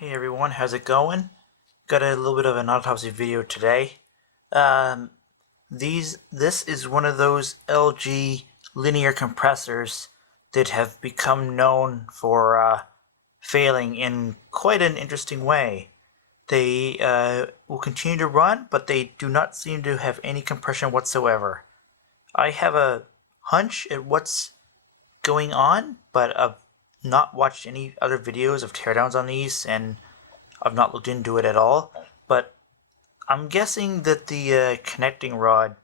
Hey everyone, how's it going? Got a little bit of an autopsy video today. Um, this is one of those LG linear compressors that have become known for failing in quite an interesting way. They will continue to run, but they do not seem to have any compression whatsoever. I have a hunch at what's going on, but I've not watched any other videos of teardowns on these, and I've not looked into it at all, but I'm guessing that the connecting rod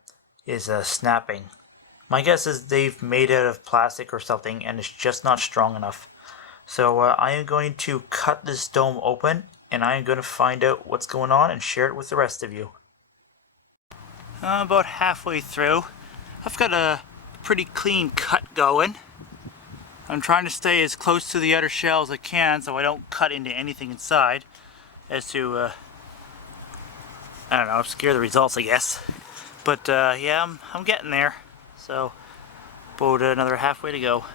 is snapping. My guess is they've made it out of plastic or something and it's just not strong enough. So I am going to cut this dome open and I am going to find out what's going on and share it with the rest of you. About halfway through, I've got a pretty clean cut going. I'm trying to stay as close to the outer shell as I can so I don't cut into anything inside. As to, I don't know, scare the results, I guess. But yeah, I'm getting there. So, about another halfway to go.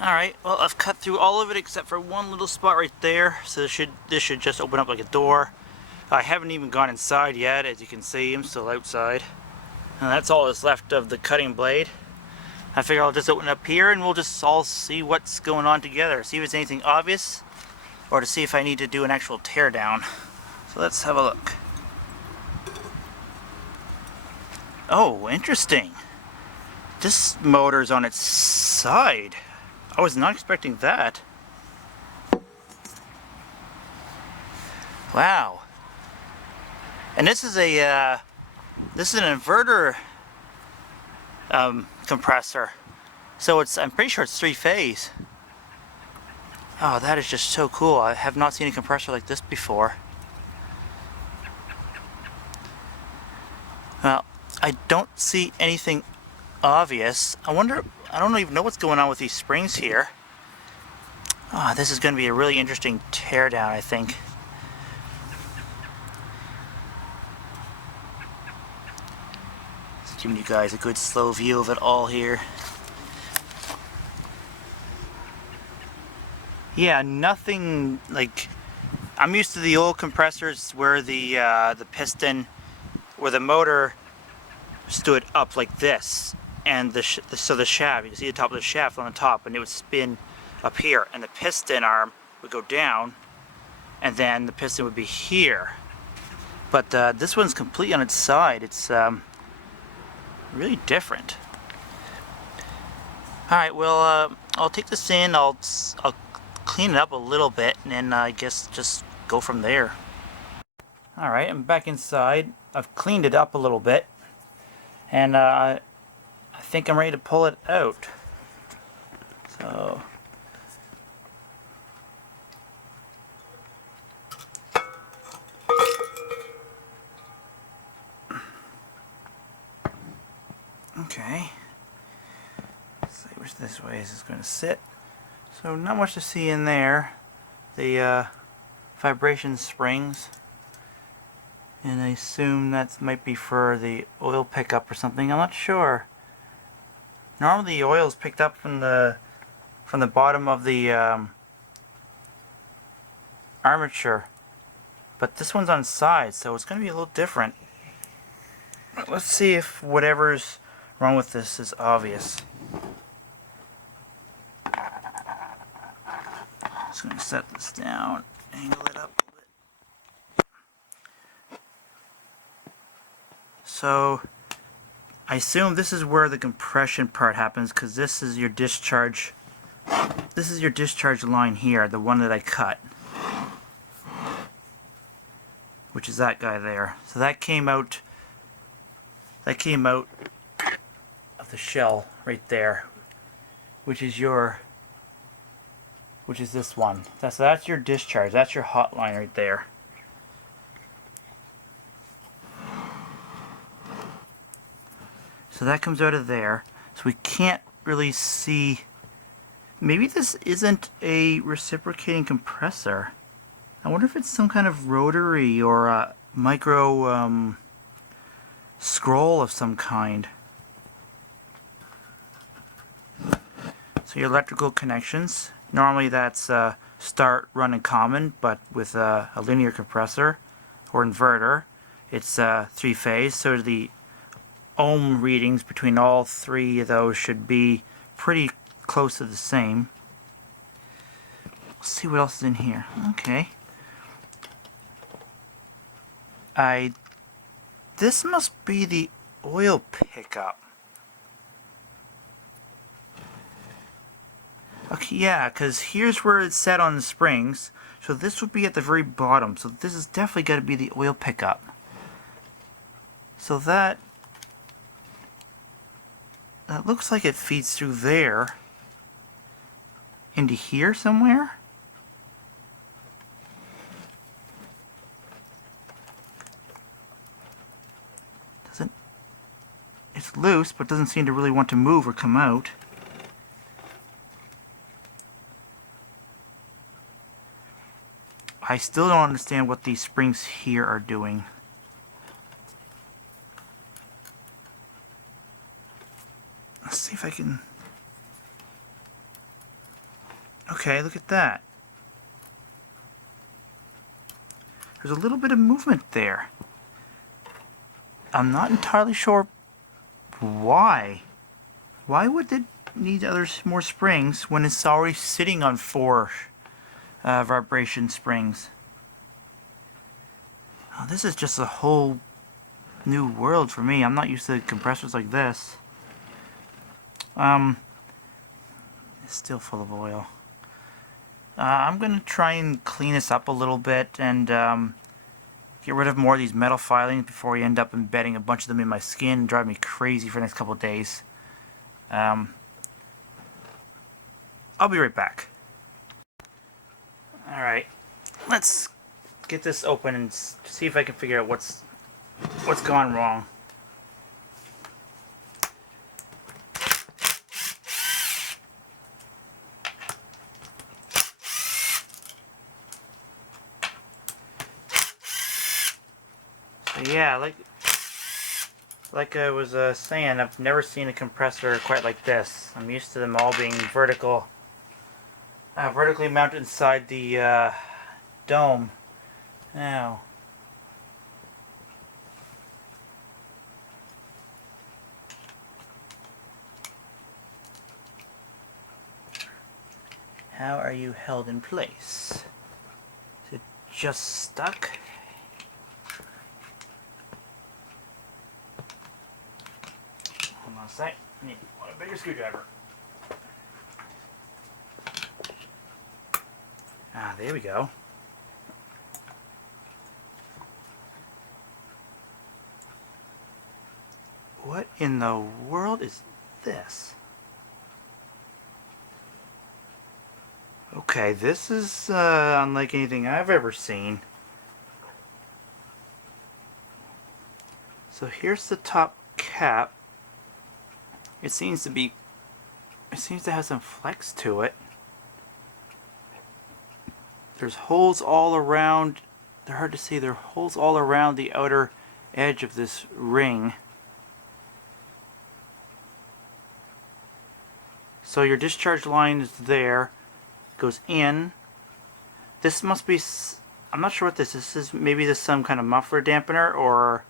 Alright, well I've cut through all of it except for one little spot right there. So this should just open up like a door. I haven't even gone inside yet, as you can see, I'm still outside. And that's all that's left of the cutting blade. I figure I'll just open it up here and we'll just all see what's going on together. See if there's anything obvious, or to see if I need to do an actual teardown. So let's have a look. Oh, interesting. This motor's on its side. I was not expecting that. Wow. And this is an inverter compressor. So I'm pretty sure it's 3-phase. Oh, that is just so cool. I have not seen a compressor like this before. Well, I don't see anything obvious. I don't even know what's going on with these springs here. Oh, this is going to be a really interesting teardown, I think. Just giving you guys a good slow view of it all here. Yeah, nothing like, I'm used to the old compressors where the piston, where the motor stood up like this, and so the shaft, you can see the top of the shaft on the top, and it would spin up here, and the piston arm would go down, and then the piston would be here. But this one's completely on its side. It's really different. All right, well, I'll take this in. I'll clean it up a little bit, and then I guess just go from there. Alright, I'm back inside. I've cleaned it up a little bit, and I think I'm ready to pull it out. So, okay, let's see which this way is going to sit. So not much to see in there. The vibration springs, and I assume that might be for the oil pickup or something. I'm not sure. Normally the oil is picked up from the bottom of the armature, but this one's on side, so it's going to be a little different. Let's see if whatever's wrong with this is obvious. Just going to set this down, angle it up a bit. So I assume this is where the compression part happens, because this is your discharge. This is your discharge line here, the one that I cut, which is that guy there. So that came out. That came out of the shell right there, which is this one. That's your discharge. That's your hot line right there. So that comes out of there. So we can't really see. Maybe this isn't a reciprocating compressor. I wonder if it's some kind of rotary or a micro scroll of some kind. So your electrical connections, Normally that's start, run, and common, but with a linear compressor or inverter, it's 3-phase, so the ohm readings between all three of those should be pretty close to the same. Let's see what else is in here. Okay. This must be the oil pickup. Okay, yeah, because here's where it's set on the springs, so this would be at the very bottom, so this is definitely got to be the oil pickup. So that looks like it feeds through there into here somewhere. It's loose, but doesn't seem to really want to move or come out. I still don't understand what these springs here are doing. Let's see if I can... Okay, look at that. There's a little bit of movement there. I'm not entirely sure why. Why would it need more springs when it's already sitting on 4 vibration springs? Oh, this is just a whole new world for me. I'm not used to compressors like this. It's still full of oil. I'm gonna try and clean this up a little bit and get rid of more of these metal filings before we end up embedding a bunch of them in my skin and drive me crazy for the next couple of days. I'll be right back. Alright, let's get this open and see if I can figure out what's gone wrong. So yeah, like I was saying, I've never seen a compressor quite like this. I'm used to them all being vertically mounted inside the dome. Now, how are you held in place? Is it just stuck? Hold on a sec. I need a bigger screwdriver. Ah, there we go. What in the world is this? Okay, this is unlike anything I've ever seen. So here's the top cap. It seems to have some flex to it. There's holes all around. They're hard to see. There are holes all around the outer edge of this ring. So your discharge line is there. Goes in. This must be... I'm not sure what this is. This is maybe this some kind of muffler dampener, or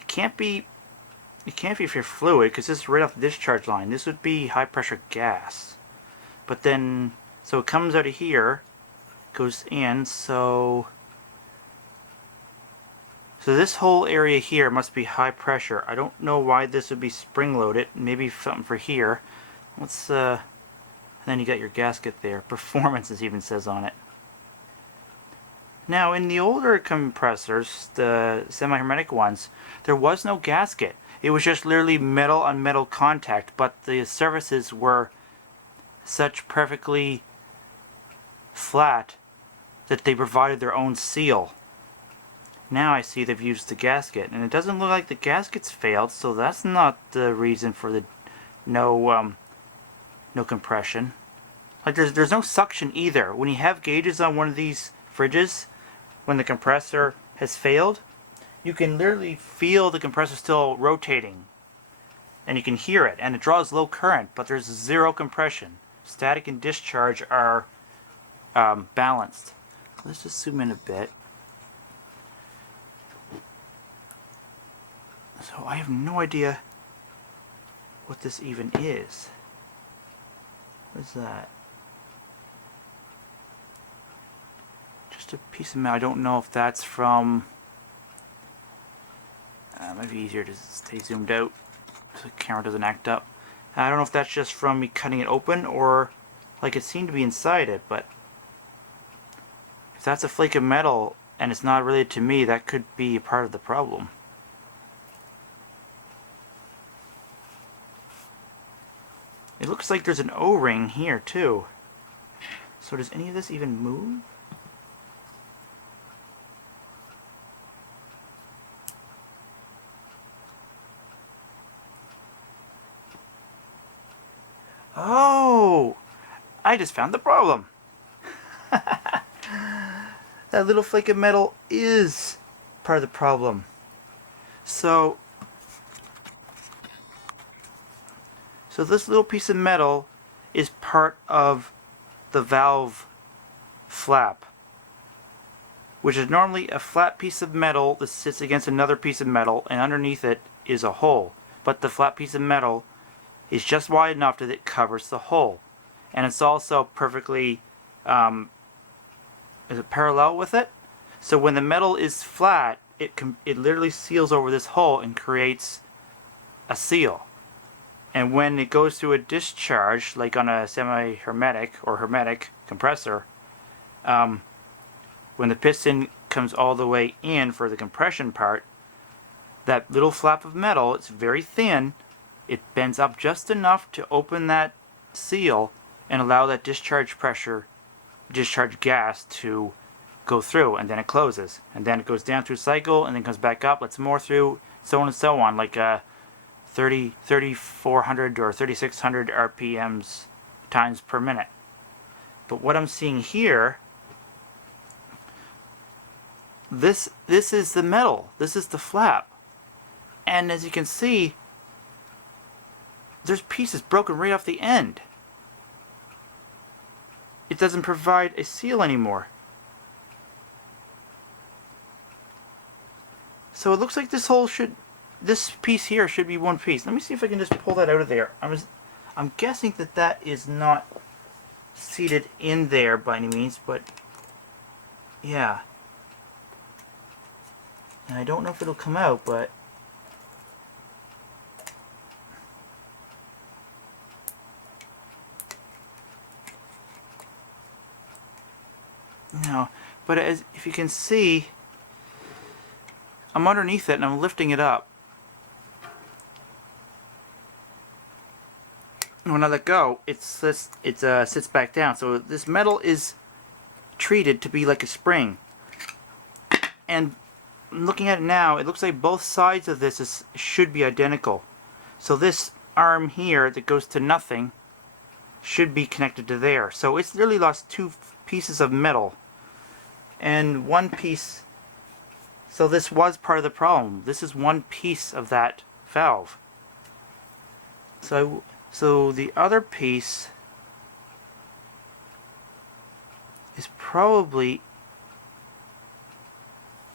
it can't be for your fluid, because this is right off the discharge line. This would be high pressure gas. But then, so it comes out of here, goes in, so this whole area here must be high pressure. I don't know why this would be spring loaded. Maybe something for here. Let's and then you got your gasket there. Performance, it even says on it. Now, in the older compressors, the semi-hermetic ones, there was no gasket. It was just literally metal on metal contact, but the surfaces were such perfectly flat that they provided their own seal. Now I see they've used the gasket, and it doesn't look like the gasket's failed, so that's not the reason for the no compression. Like there's no suction either. When you have gauges on one of these fridges, when the compressor has failed, you can literally feel the compressor still rotating, and you can hear it, and it draws low current, but there's zero compression. Static and discharge are balanced. Let's just zoom in a bit. So I have no idea what this even is. What is that? Just a piece of metal. I don't know if that's from... might be easier to stay zoomed out so the camera doesn't act up. I don't know if that's just from me cutting it open or like it seemed to be inside it, but if that's a flake of metal and it's not related to me, that could be a part of the problem. It looks like there's an O-ring here too. So does any of this even move? Oh! I just found the problem. That little flake of metal is part of the problem. So this little piece of metal is part of the valve flap, which is normally a flat piece of metal that sits against another piece of metal, and underneath it is a hole. But the flat piece of metal is just wide enough that it covers the hole, and it's also perfectly is it parallel with it. So when the metal is flat, it literally seals over this hole and creates a seal. And when it goes through a discharge, like on a semi-hermetic or hermetic compressor, when the piston comes all the way in for the compression part, that little flap of metal, it's very thin, it bends up just enough to open that seal and allow that discharge pressure, discharge gas to go through, and then it closes. And then it goes down through a cycle and then comes back up, lets more through, so on and so on, like 3,400 or 3,600 RPMs times per minute. But what I'm seeing here, this is the metal, this is the flap, and as you can see, there's pieces broken right off the end. It doesn't provide a seal anymore. So it looks like this piece here should be one piece. Let me see if I can just pull that out of there. I'm guessing that is not seated in there by any means, but yeah. And I don't know if it'll come out, but no. But if you can see, I'm underneath it and I'm lifting it up. And when I let go, it sits back down. So this metal is treated to be like a spring. And looking at it now, it looks like both sides of this should be identical. So this arm here that goes to nothing should be connected to there. So it's literally lost two pieces of metal. And one piece, so this was part of the problem. This is one piece of that valve. So the other piece is probably,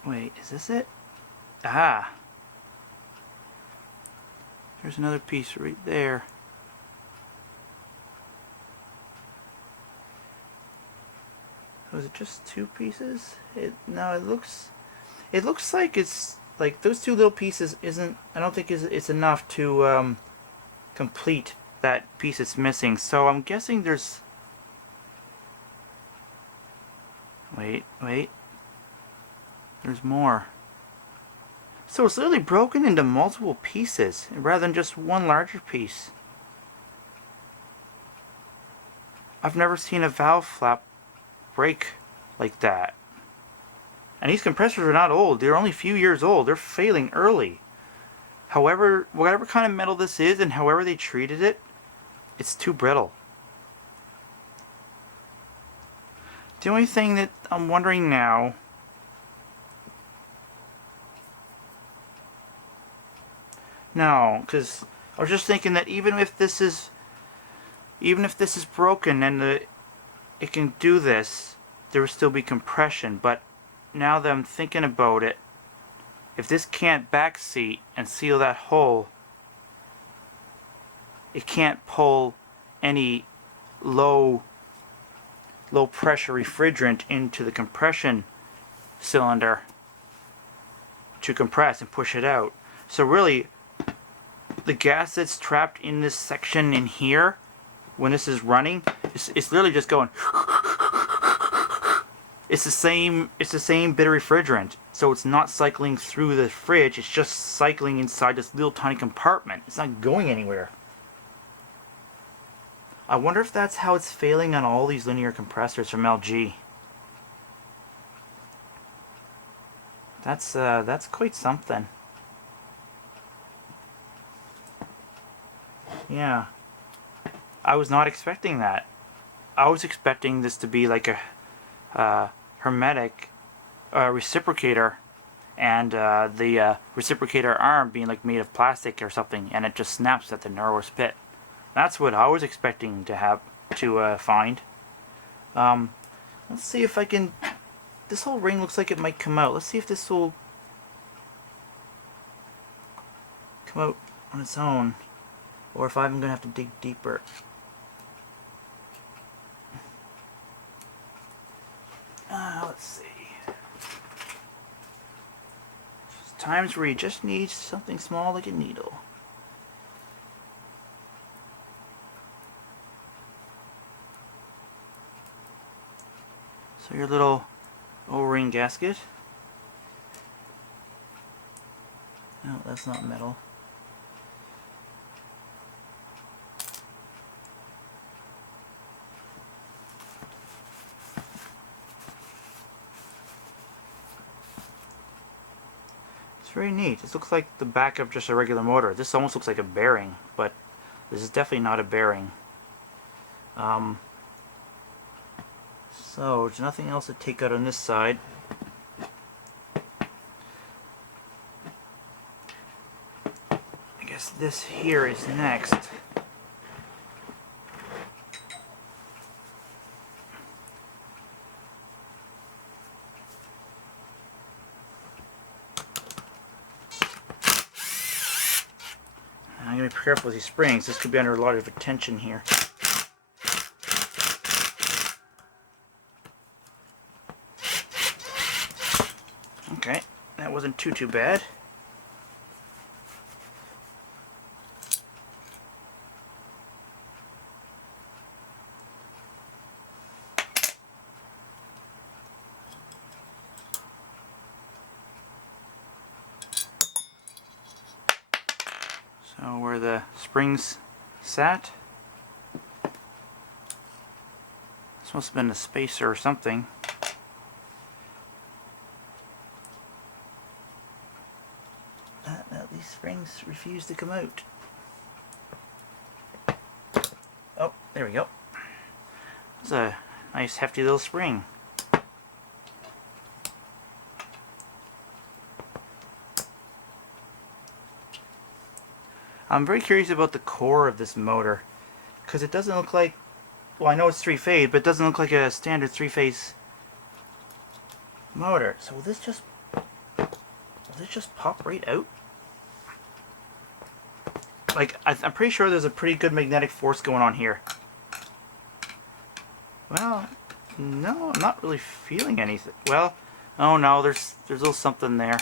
wait, is this it? Ah, there's another piece right there. Was it just two pieces? No, it looks like it's like those two little pieces isn't. I don't think it's enough to complete that piece that's missing. So I'm guessing there's. Wait. There's more. So it's literally broken into multiple pieces rather than just one larger piece. I've never seen a valve flap break like that. And these compressors are not old. They're only a few years old. They're failing early. However, whatever kind of metal this is and however they treated it, it's too brittle. The only thing that I'm wondering now, no, because I was just thinking that even if this is broken and it can do this, there will still be compression. But now that I'm thinking about it, if this can't backseat and seal that hole, it can't pull any low pressure refrigerant into the compression cylinder to compress and push it out. So really, the gas that's trapped in this section in here, when this is running, it's literally just going. It's the same bit of refrigerant, so it's not cycling through the fridge. It's just cycling inside this little tiny compartment. It's not going anywhere. I wonder if that's how it's failing on all these linear compressors from LG. That's quite something. Yeah. I was not expecting that. I was expecting this to be like a hermetic reciprocator, and the reciprocator arm being like made of plastic or something, and it just snaps at the narrowest bit. That's what I was expecting to find. Let's see if I can. This whole ring looks like it might come out. Let's see if this will come out on its own, or if I'm gonna have to dig deeper. Let's see. There's times where you just need something small like a needle. So your little O-ring gasket. No, that's not metal. It's very neat. This looks like the back of just a regular motor. This almost looks like a bearing, but this is definitely not a bearing. So there's nothing else to take out on this side. I guess this here is next. I'm going to be careful with these springs. This could be under a lot of tension here. Okay, that wasn't too bad. So where the springs sat, this must have been a spacer or something. Now these springs refuse to come out. Oh, there we go. It's a nice hefty little spring. I'm very curious about the core of this motor, because it doesn't look like, well, I know it's three-phase, but it doesn't look like a standard three-phase motor. So will this just pop right out? Like, I'm pretty sure there's a pretty good magnetic force going on here. Well, no, I'm not really feeling anything. Well, oh no, there's a little something there.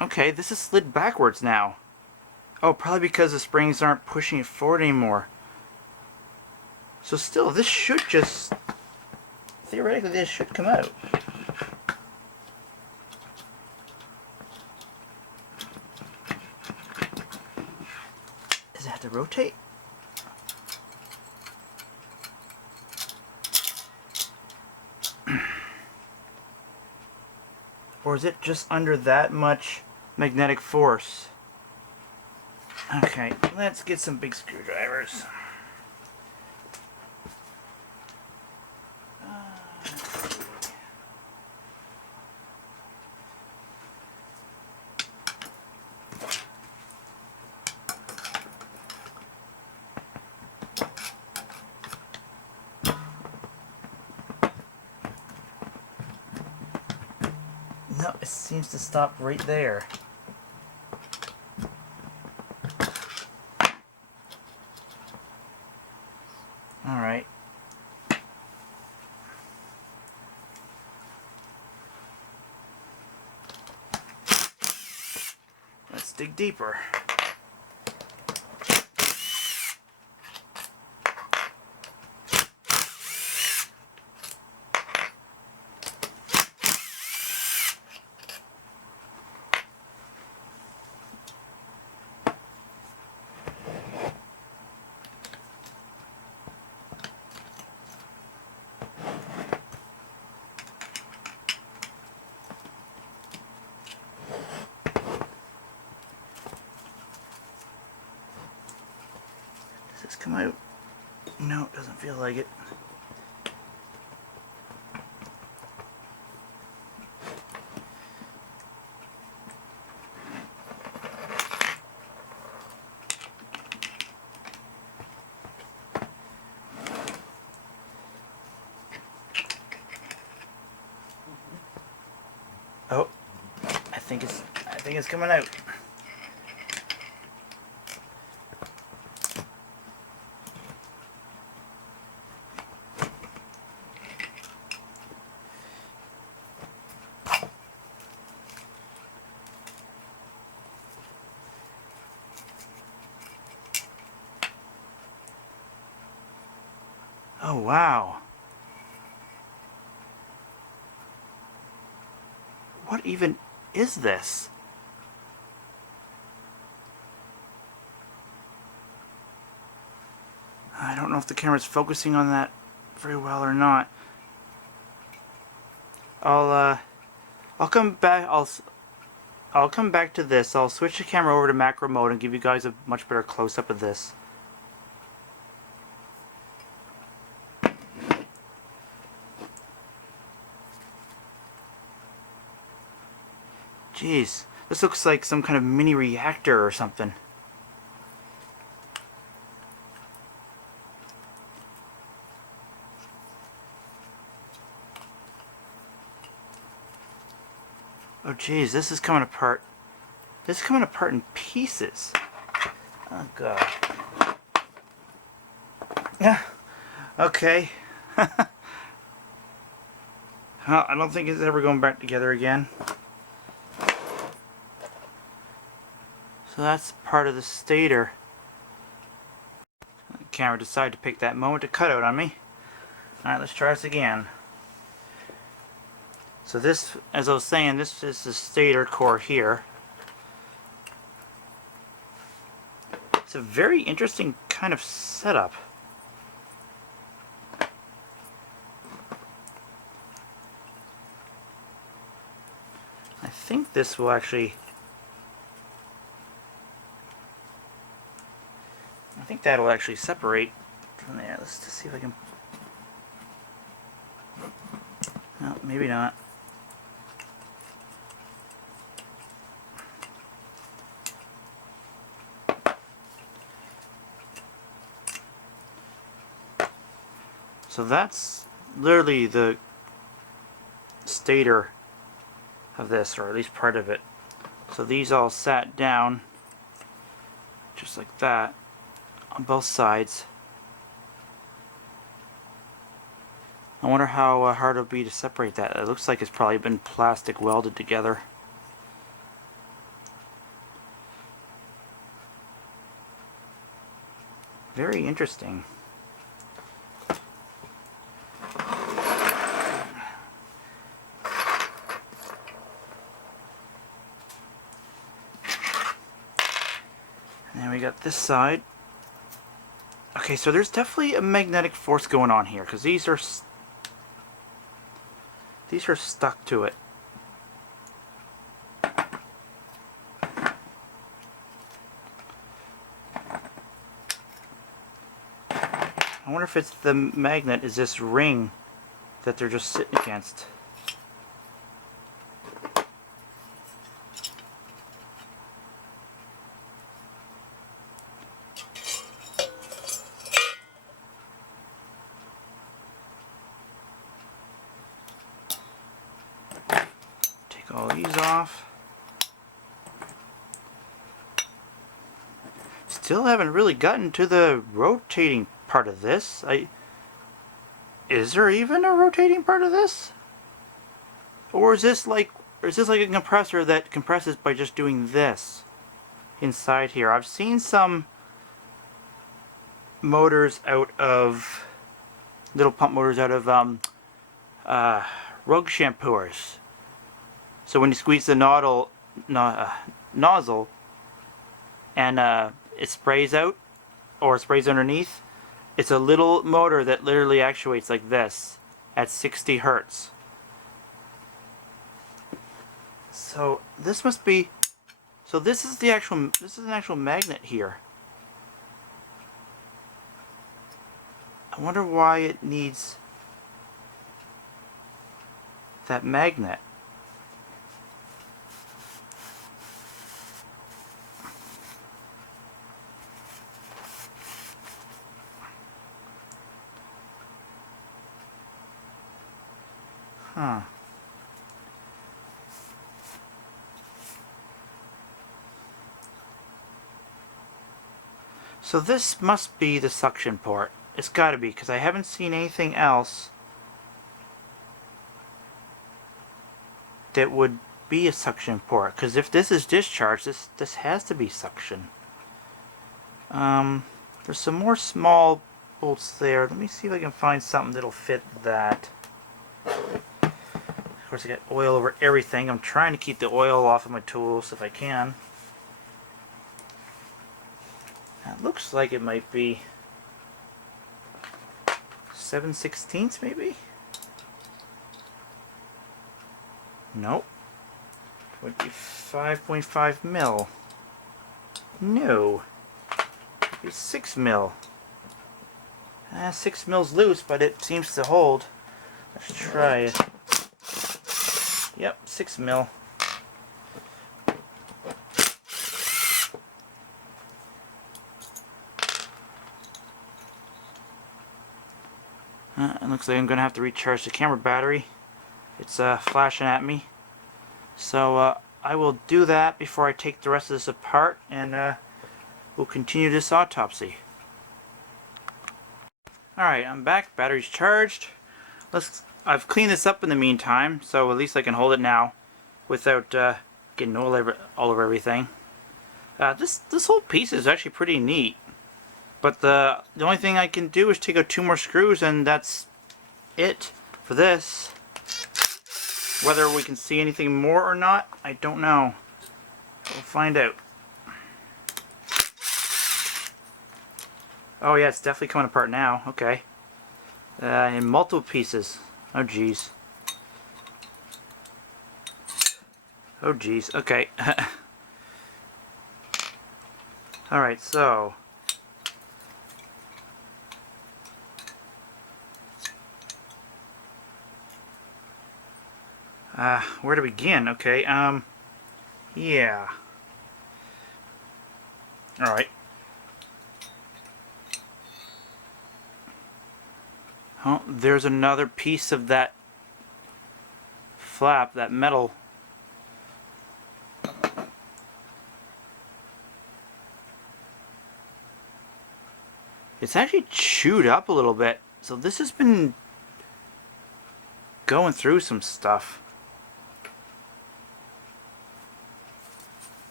Okay, this is slid backwards now. Oh, probably because the springs aren't pushing it forward anymore. So still, this should just... theoretically, this should come out. Does it have to rotate? Or is it just under that much magnetic force. Okay, let's get some big screwdrivers. No, it seems to stop right there. Alright. Let's dig deeper. Does this come out? No, it doesn't feel like it. Oh, I think it's coming out. Oh, wow. What even is this? I don't know if the camera's focusing on that very well or not. I'll come back. I'll come back to this. I'll switch the camera over to macro mode and give you guys a much better close-up of this. Jeez, this looks like some kind of mini reactor or something. Oh geez, this is coming apart. This is coming apart in pieces. Oh god. Yeah. Okay. Well, I don't think it's ever going back together again. So that's part of the stator. The camera decided to pick that moment to cut out on me. Alright, let's try this again. So this, as I was saying, this is the stator core here. It's a very interesting kind of setup. I think this will actually... I think that'll actually separate from there. Let's just see if I can... No, maybe not. So that's literally the stator of this, or at least part of it. So these all sat down just like that on both sides. I wonder how hard it'll be to separate that. It looks like it's probably been plastic welded together. Very interesting. And then we got this side. Okay, so there's definitely a magnetic force going on here, because these are stuck to it. I wonder if it's the magnet is this ring that they're just sitting against. Take all these off. Still haven't really gotten to the rotating part of this. Is there even a rotating part of this? Or is this like a compressor that compresses by just doing this inside here? I've seen some motors out of little pump motors out of rug shampooers. So when you squeeze the nozzle and it sprays out or sprays underneath, it's a little motor that literally actuates like this at 60 Hertz. So this must be, so this is an actual magnet here. I wonder why it needs that magnet. Huh. So this must be the suction port. It's got to be, because I haven't seen anything else that would be a suction port. Because if this is discharge, this has to be suction. There's some more small bolts there. Let me see if I can find something that'll fit that. Of course, I got oil over everything. I'm trying to keep the oil off of my tools if I can. It looks like it might be 7/16 maybe? Nope. Would be 5.5 mil. No. It'd be 6 mil. 6 mil's loose, but it seems to hold. Let's try it. Yep, 6 mil. It looks like I'm going to have to recharge the camera battery. It's flashing at me. So I will do that before I take the rest of this apart, and we'll continue this autopsy. Alright, I'm back. Battery's charged. I've cleaned this up in the meantime, so at least I can hold it now without getting all over everything. This whole piece is actually pretty neat. But the only thing I can do is take out 2 more screws, and that's it for this. Whether we can see anything more or not, I don't know. We'll find out. Oh yeah, it's definitely coming apart now. Okay. In multiple pieces. Oh geez. Oh geez. Okay. Alright, so where to begin? Okay, yeah. Alright. Oh, there's another piece of that flap, that metal. It's actually chewed up a little bit, so this has been going through some stuff.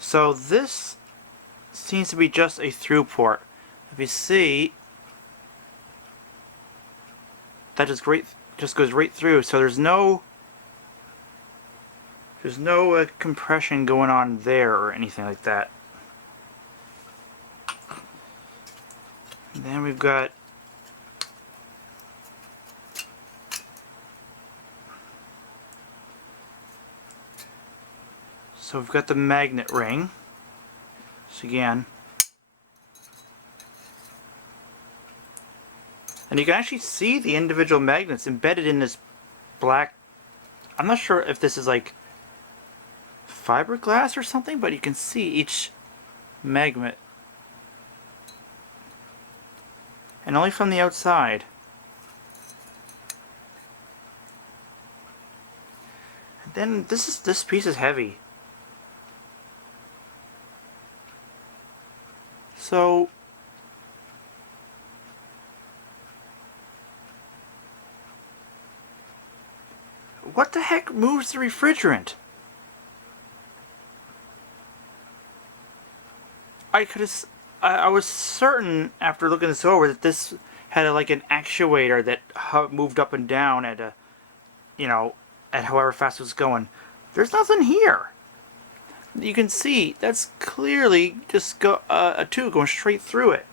So this seems to be just a through port. If you see, that just goes right through. So there's no compression going on there or anything like that. And then we've got the magnet ring. So again, And you can actually see the individual magnets embedded in this black... I'm not sure if this is like fiberglass or something, but you can see each magnet. And only from the outside. And then this piece is heavy. So what the heck moves the refrigerant? I was certain after looking this over that this had like an actuator that moved up and down at a, at however fast it was going. There's nothing here. You can see that's clearly just a tube going straight through it.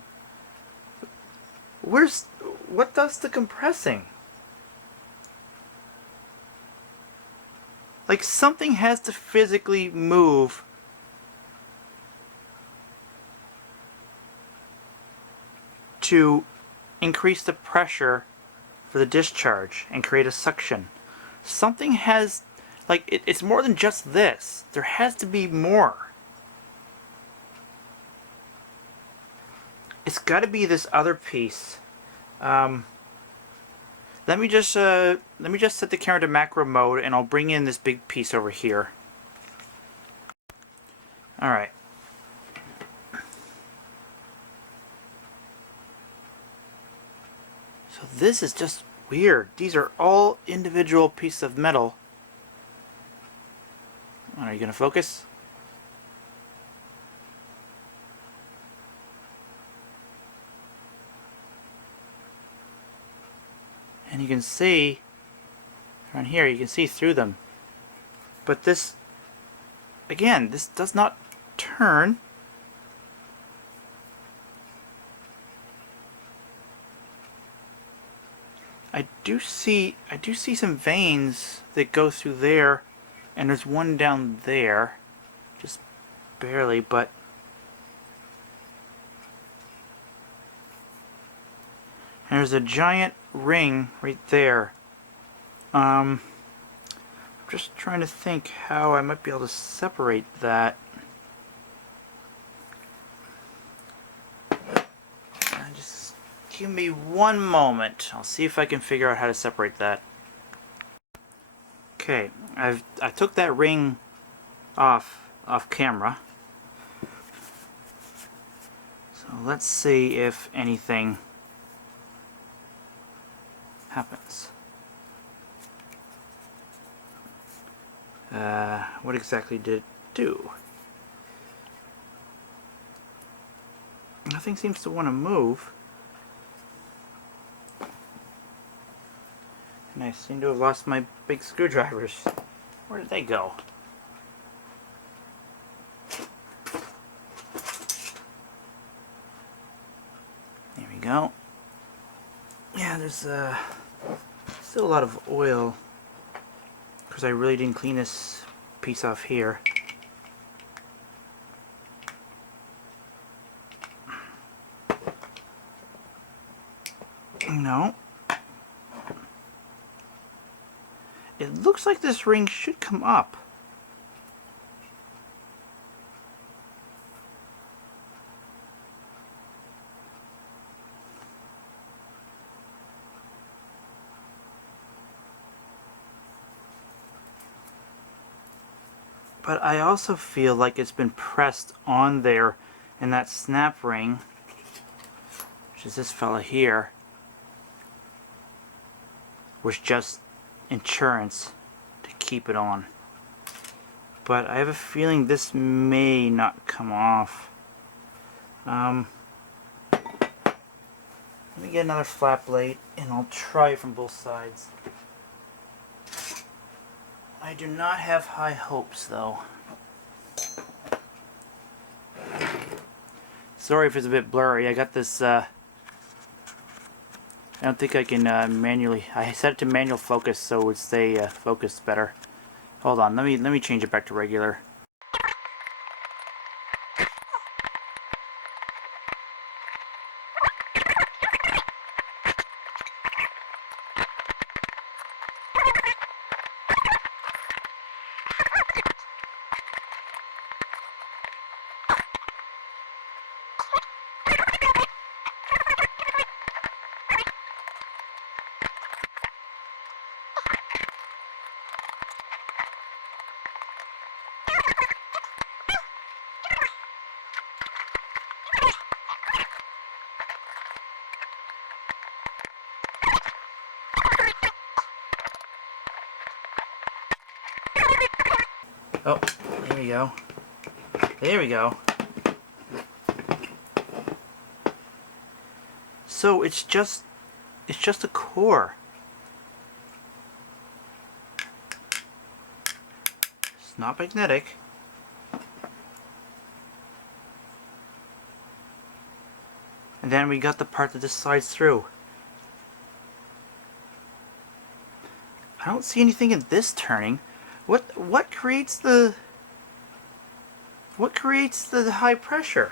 What does the compressing? Like something has to physically move to increase the pressure for the discharge and create a suction. Something has, like, it's more than just this. There has to be more. It's got to be this other piece. Let me just set the camera to macro mode, and I'll bring in this big piece over here. All right. So this is just weird. These are all individual pieces of metal. Are you gonna focus? And you can see around here, you can see through them. But this, again, this does not turn. I do see some veins that go through there, and there's one down there, just barely, but and there's a giant ring right there. I'm just trying to think how I might be able to separate that. Just give me one moment. I'll see if I can figure out how to separate that. Okay, I took that ring off camera. So let's see if anything happens. What exactly did it do? Nothing seems to want to move. And I seem to have lost my big screwdrivers. Where did they go? There we go. Yeah, there's still a lot of oil because I really didn't clean this piece off here. No. It looks like this ring should come up. But I also feel like it's been pressed on there, and that snap ring, which is this fella here, was just insurance to keep it on. But I have a feeling this may not come off. Let me get another flat blade and I'll try it from both sides. I do not have high hopes though. Sorry if it's a bit blurry. I got this I don't think I can manually. I set it to manual focus so it would stay focused better. Hold on, let me change it back to regular. Oh, there we go. There we go. So it's just a core. It's not magnetic. And then we got the part that just slides through. I don't see anything in this turning. What creates the high pressure?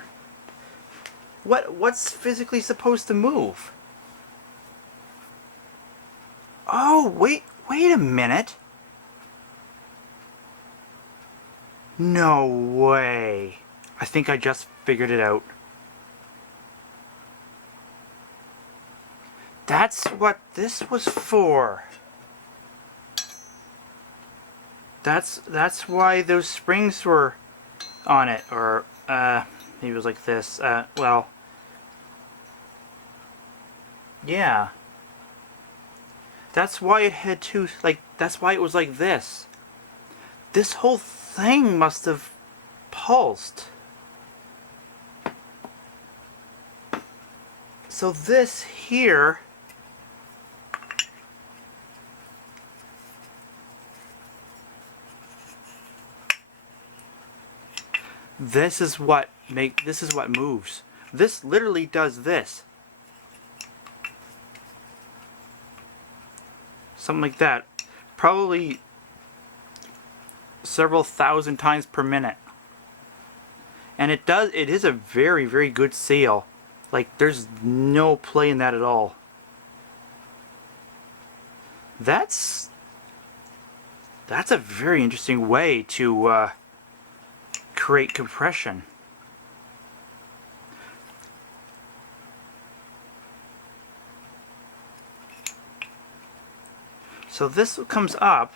What's physically supposed to move? Oh, wait a minute. No way. I think I just figured it out. That's what this was for. That's why those springs were on it, or maybe it was like this. Well, yeah. That's why it had two, like, that's why it was like this. This whole thing must have pulsed. So this here this is what moves. This literally does this. Something like that. Probably several thousand times per minute. And it is a very, very good seal. Like, there's no play in that at all. That's a very interesting way to create compression. So this comes up.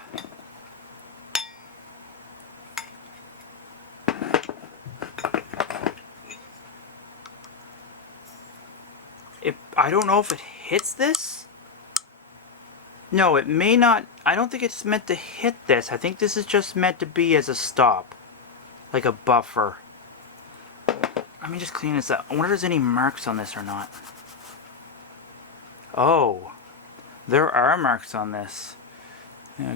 I don't know if it hits this. No, it may not. I don't think it's meant to hit this. I think this is just meant to be as a stop. Like a buffer. Let me just clean this up. I wonder if there's any marks on this or not. Oh. There are marks on this.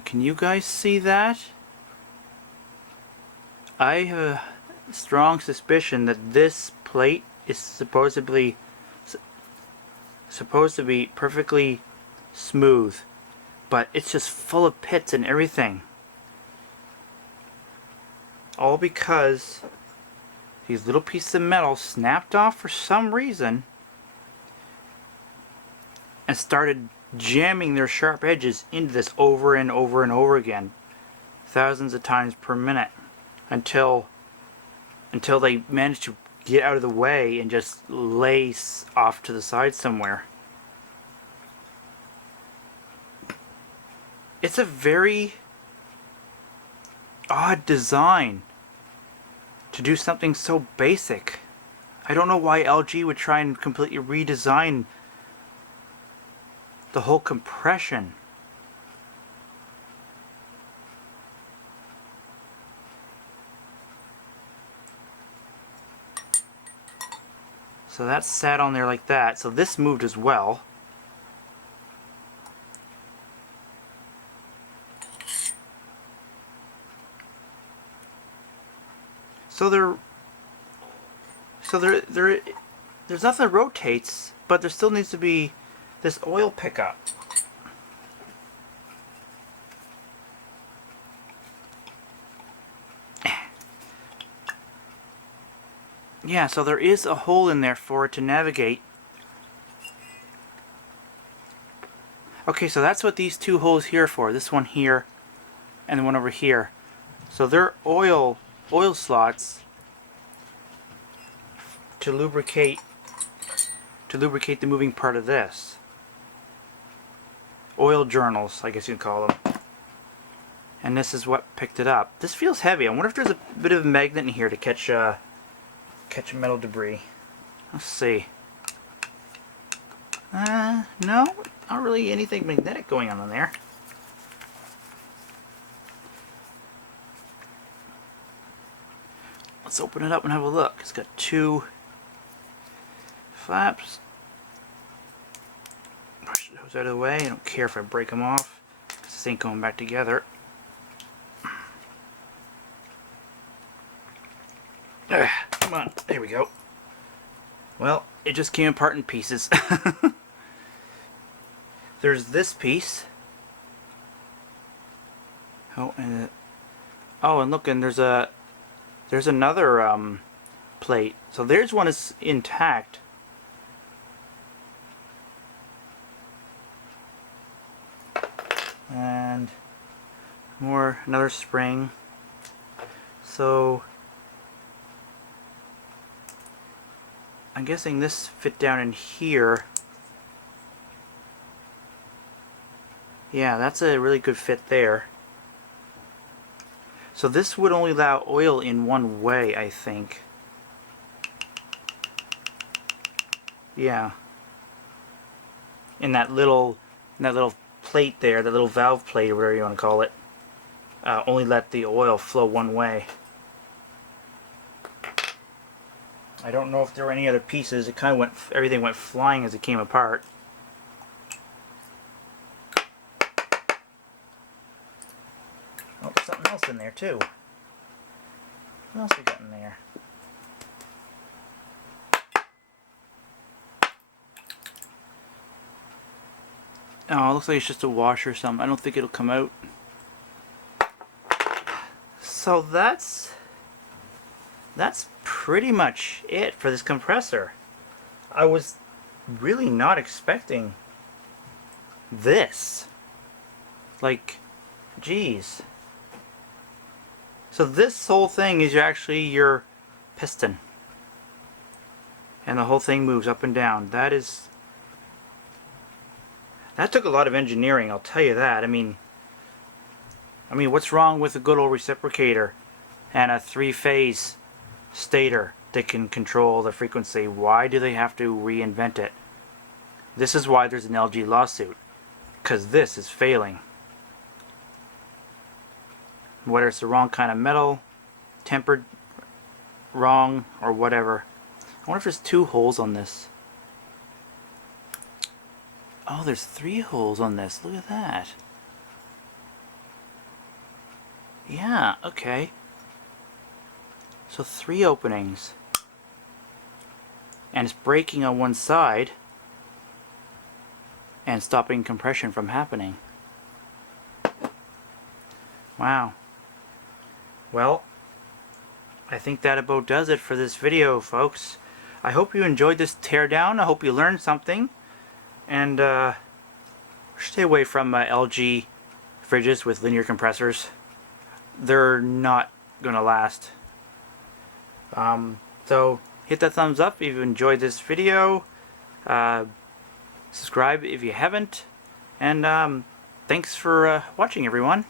Can you guys see that? I have a strong suspicion that this plate is supposed to be perfectly smooth, but it's just full of pits and everything. All because these little pieces of metal snapped off for some reason and started jamming their sharp edges into this over and over and over again, thousands of times per minute, until they managed to get out of the way and just lay off to the side somewhere. It's a very odd design to do something so basic. I don't know why LG would try and completely redesign the whole compression. So that sat on there like that. So this moved as well. So there's nothing that rotates, but there still needs to be this oil pickup. Yeah, so there is a hole in there for it to navigate. Okay, so that's what these two holes here are for. This one here and the one over here. So they're oil slots to lubricate the moving part of this. Oil journals, I guess you can call them. And this is what picked it up. This feels heavy. I wonder if there's a bit of a magnet in here to catch metal debris. Let's see. No, not really anything magnetic going on in there. Let's open it up and have a look. It's got two flaps. Push those out of the way. I don't care if I break them off, because this ain't going back together. Come on, there we go. Well, it just came apart in pieces. There's this piece. Oh, and look, and there's another plate. So there's one is intact. And another spring. So I'm guessing this fit down in here. Yeah, that's a really good fit there. So this would only allow oil in one way, I think. Yeah. In that little plate there, that little valve plate or whatever you want to call it, only let the oil flow one way. I don't know if there were any other pieces. It kind of everything went flying as it came apart. Oh, there's something else in there too. What else we got in there? Oh, it looks like it's just a washer or something. I don't think it'll come out. So that's pretty much it for this compressor. I was really not expecting this. Like, geez. So this whole thing is actually your piston. And the whole thing moves up and down. That took a lot of engineering, I'll tell you that. I mean, what's wrong with a good old reciprocator and a three-phase stator that can control the frequency? Why do they have to reinvent it? This is why there's an LG lawsuit, because this is failing. Whether it's the wrong kind of metal, tempered wrong, or whatever. I wonder if there's 2 holes on this. Oh, there's 3 holes on this. Look at that. Yeah, okay. So 3 openings. And it's braking on one side and stopping compression from happening. Wow. Well, I think that about does it for this video, folks. I hope you enjoyed this teardown. I hope you learned something. And stay away from LG fridges with linear compressors. They're not going to last. So hit that thumbs up if you enjoyed this video. Subscribe if you haven't. And thanks for watching, everyone.